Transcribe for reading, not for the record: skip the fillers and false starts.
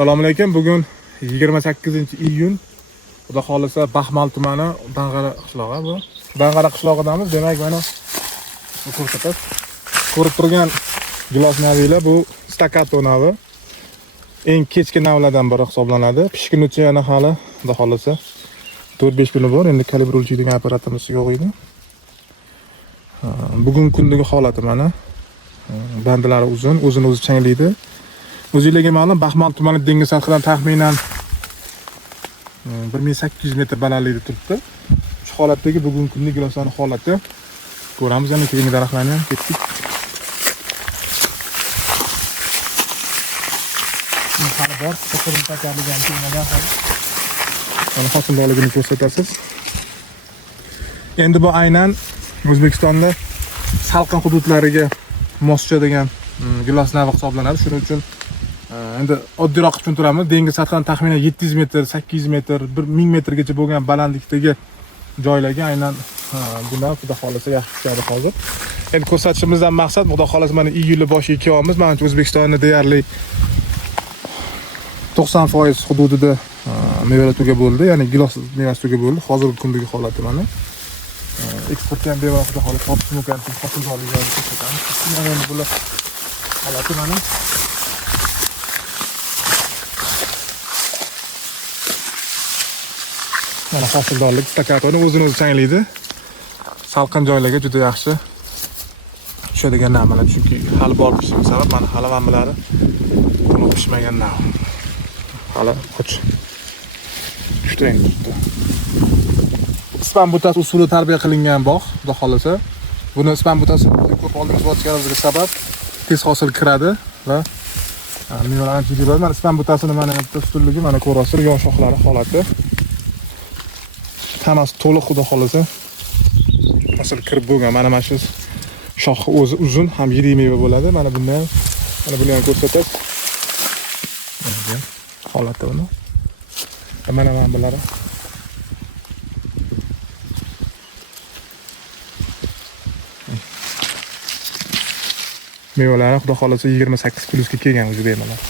Assalomu alaykum. Bugun 28-iyun. Xudo xolisa Baxmal tumani Dang'ara qishlog'i bu. Dang'ara qishlog'idamiz. Demak, mana bu ko'rsatib ko'rib turgan gilos navilar bu staccato navi. Eng kechki navlardan biri hisoblanadi. Pishgunicha yana hali xudo xolisa 4-5 kuni bor. Endi kalibr o'lchaydigan apparatimiz yo'q edi. Bugun kundagi holati mana. Bandalari uzun, o'zini o'zi changlaydi. O'zingizlarga ma'lum, Baxmal tumani dengiz sathidan taxminan 1800 metr balandlikda turibdi. Shu holatdagi bugungi kunning giloslarning holati ko'ramiz. Yana keyingi daraxtlarni ham ketdik. Hali bor, qo'shimcha takarligini kelmagan hali. Mana hosildorligini ko'rsatasiz. Endi bu aynan O'zbekistonda salqin hududlariga mos tushadigan gilos navi hisoblanadi. Shuning uchun endi oddiyroq tushuntiramiz. Dengiz sathidan taxminan 700 metr, 800 metr, 1000 metrgacha bo'lgan balandlikdagi joylarga aynan buni xudo xolisa yaxshi tushadi hozir. Endi ko'rsatishimizdan maqsad xudo xolisa mana iyul boshiga kelyapmiz. Menimcha O'zbekistonda deyarli 90% hududida mevalar tuga bo'ldi, ya'ni gilos mevasi tuga bo'ldi. Hozirgi kundagi holati mana. Eksportga ham bemalol xudo xolisa topish mumkin, hosildorlikni ko'rsatamiz. Mana bular holati mana. Mana hosildorlik stakkatoni o'zini o'zi changlaydi. Salqin joylarga juda yaxshi tushadigan narsalar, chunki hali bor pishimi sabab mana hali manbalari to'liq pishmagan nav. Hali och. Juda endi turibdi. Ispan butasi usuli tarbiya qilingan bog', xudo xolisa. Buni ispan butasi ko'p oldinga sotganimizga sabab tez hosil kiradi va mevalar ancha yig'iladi. Mana ispan butasini mana bitta ustunligi, mana ko'rasiz, yon shoxlari holati. Hammasi to'liq xudo xolisa hosil kirib bo'lgan. Mana shu shoxi o'zi uzun, ham yirik meva bo'ladi. Mana bundan mana buni ham ko'rsatasiz. Holati buni. Mana manbalari. Mevalar xudo xolisa 28 plyusga kelgan o'zi bemalol.